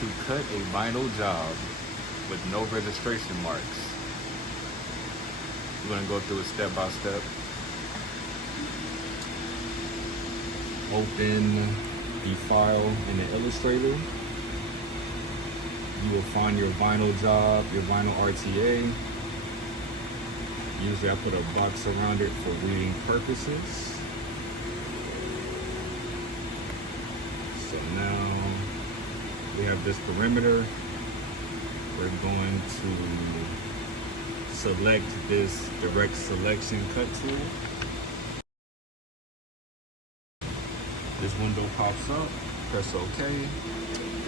to cut a vinyl job with no registration marks. We're going to go through it step by step. Open the file in the Illustrator. You will find your vinyl job, your vinyl RTA. Usually I put a box around it for reading purposes. So now we have this perimeter. We're going to select this direct selection cut tool. This window pops up, press OK,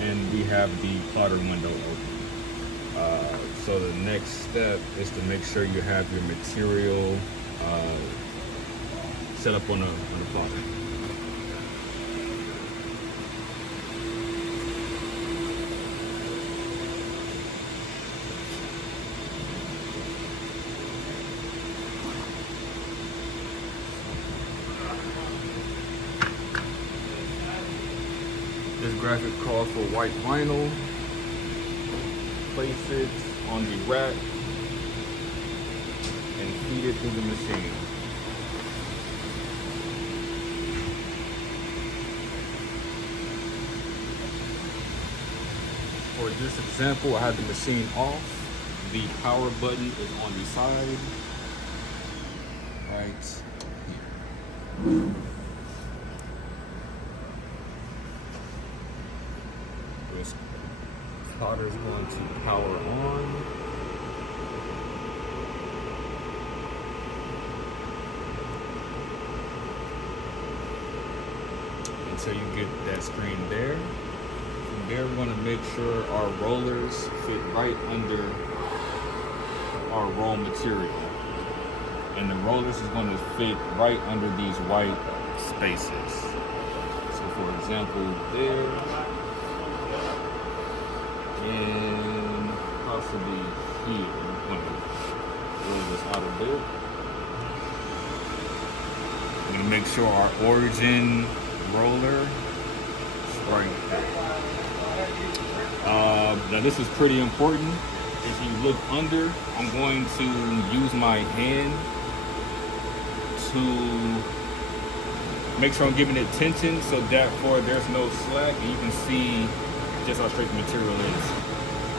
and we have the plotter window open. So the next step is to make sure you have your material set up on the plotter. This graphic calls for white vinyl. Place it on the rack and feed it through the machine. For this example, I have the machine off. The power button is on the side, right here. This plotter is going to power on. Until you get that screen there. From there, we're going to make sure our rollers fit right under our roll material. And the rollers is going to fit right under these white spaces. So for example, there. And possibly here. I'm going to roll this out a bit. I'm going to make sure our origin roller is right there. Now this is pretty important. If you look under, I'm going to use my hand to make sure I'm giving it tension so that there's no slack and you can see just how straight the material is.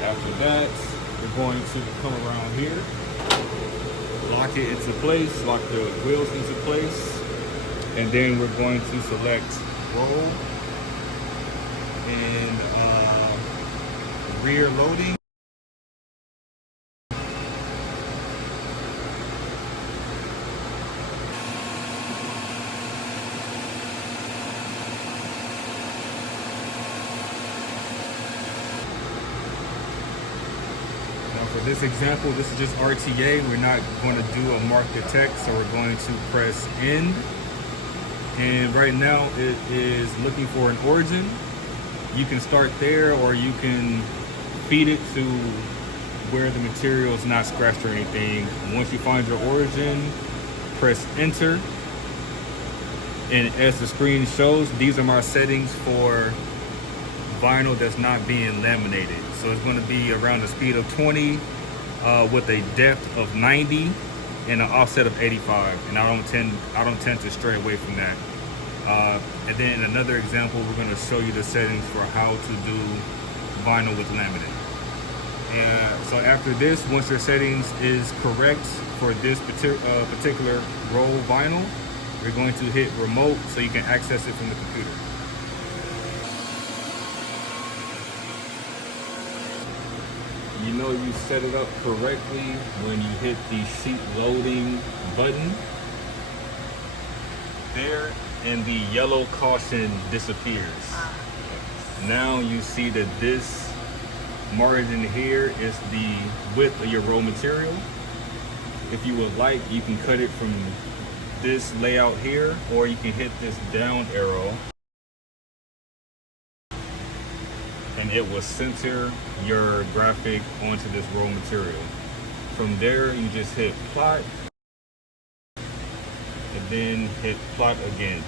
After that, we're going to come around here, lock it into place, lock the wheels into place, and then we're going to select roll and rear loading. For this example, this is just RTA. We're not going to do a mark the text, so we're going to press end. And right now it is looking for an origin. You can start there or you can feed it to where the material is not scratched or anything. And once you find your origin, press enter. And as the screen shows, these are my settings for vinyl that's not being laminated. So it's going to be around the speed of 20 with a depth of 90 and an offset of 85. And I don't tend to stray away from that. And then in another example, we're going to show you the settings for how to do vinyl with laminate. And so after this, once your settings is correct for this particular roll vinyl, we're going to hit remote so you can access it from the computer. You know you set it up correctly when you hit the sheet loading button there and the yellow caution disappears. Now you see that this margin here is the width of your roll material. If you would like, you can cut it from this layout here, or you can hit this down arrow and it will center your graphic onto this roll material. From there, you just hit plot and then hit plot again.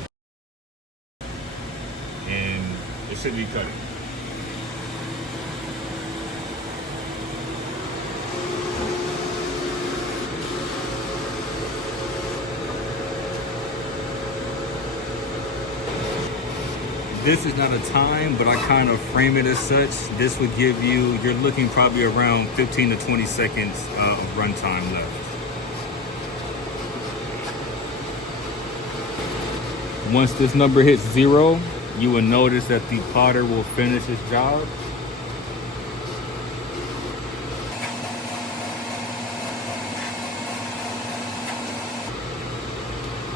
And it should be cutting. This is not a time, but I kind of frame it as such. This would give you, you're looking probably around 15 to 20 seconds of runtime left. Once this number hits 0, you will notice that the plotter will finish its job.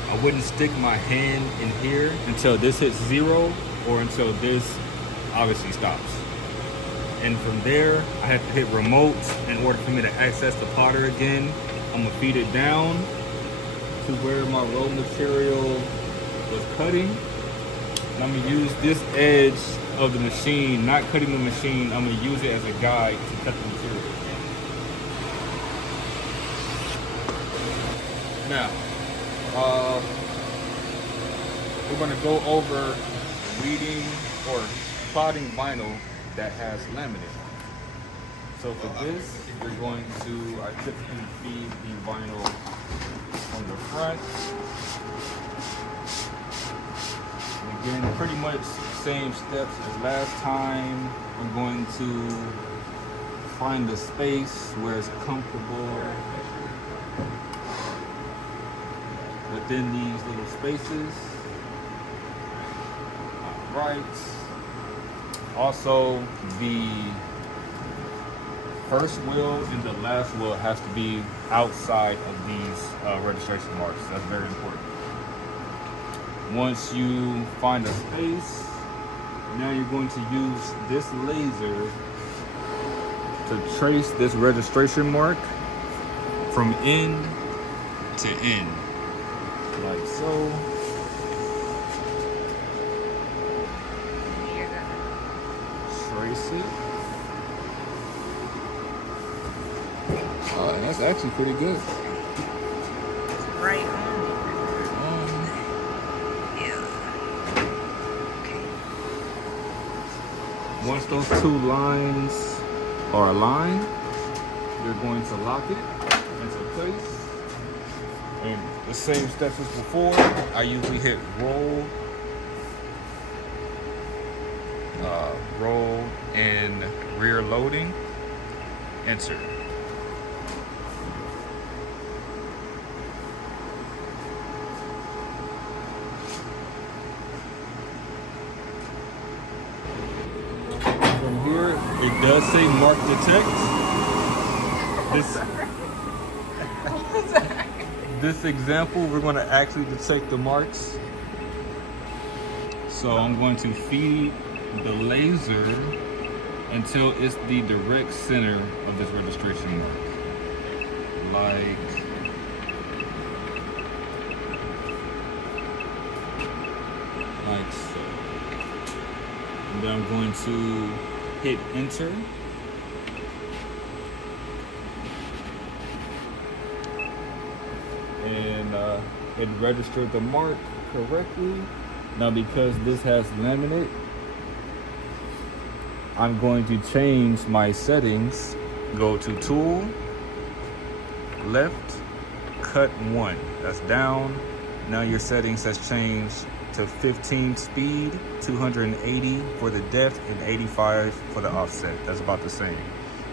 I wouldn't stick my hand in here until this hits 0 or until this obviously stops. And from there, I have to hit remote in order for me to access the plotter again. I'm gonna feed it down to where my roll material was cutting. And I'm gonna use this edge of the machine, not cutting the machine, I'm gonna use it as a guide to cut the material. Now, we're going to go over reading or plotting vinyl that has laminate. So for this, you're going to, I typically feed the vinyl on the front. And again, pretty much same steps as last time. I'm going to find the space where it's comfortable within these little spaces. All right. Also, the first wheel and the last wheel has to be outside of these registration marks. That's very important. Once you find a space, now you're going to use this laser to trace this registration mark from end to end. Like so. Trace it. That's actually pretty good. Right on. Yeah. Okay. Once those two lines are aligned, you're going to lock it into place. And the same steps as before, I usually hit roll, roll and rear loading, enter. From here, it does say mark detect. This example, we're going to actually detect the marks. So I'm going to feed the laser until it's the direct center of this registration mark. Like so. And then I'm going to hit enter. And it registered the mark correctly. Now because this has laminate, I'm going to change my settings. Go to tool, left, cut 1. That's down. Now your settings has changed to 15 speed, 280 for the depth, and 85 for the offset. That's about the same.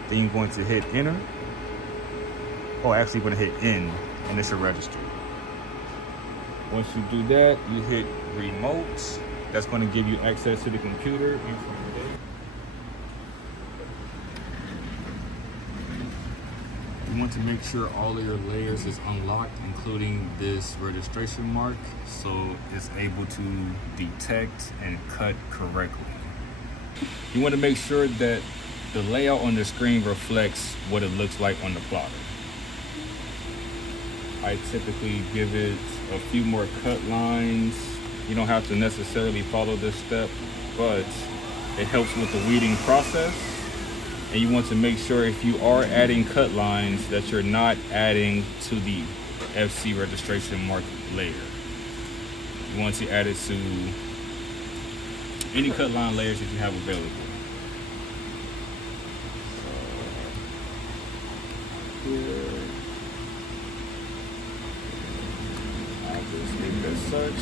Then you're going to hit enter. Oh, actually you're going to hit end, and it should register. Once you do that, you hit remote. That's going to give you access to the computer. You want to make sure all of your layers is unlocked, including this registration mark, so it's able to detect and cut correctly. You want to make sure that the layout on the screen reflects what it looks like on the plotter. I typically give it a few more cut lines. You don't have to necessarily follow this step, but it helps with the weeding process. And you want to make sure if you are adding cut lines that you're not adding to the FC registration mark layer. You want to add it to any cut line layers that you have available. Here. I'll just leave it as such.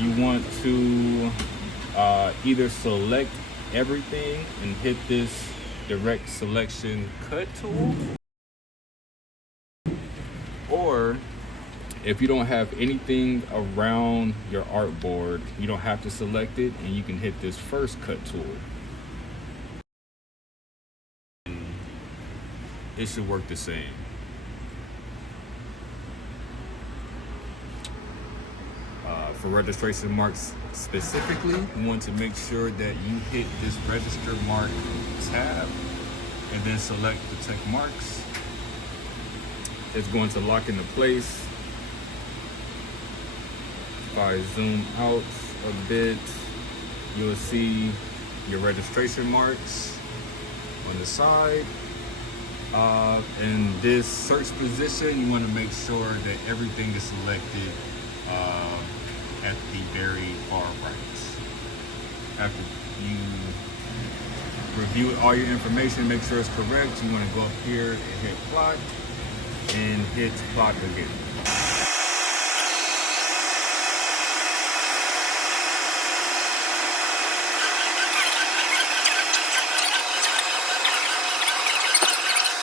You want to either select everything and hit this direct selection cut tool, or if you don't have anything around your artboard, you don't have to select it, and you can hit this first cut tool. It should work the same. For registration marks specifically, you want to make sure that you hit this register mark tab and then select the check marks. It's going to lock into place. If I zoom out a bit, you'll see your registration marks on the side. In this search position, you want to make sure that everything is selected at the very far right. After you review all your information, make sure it's correct, you want to go up here and hit plot and hit plot again.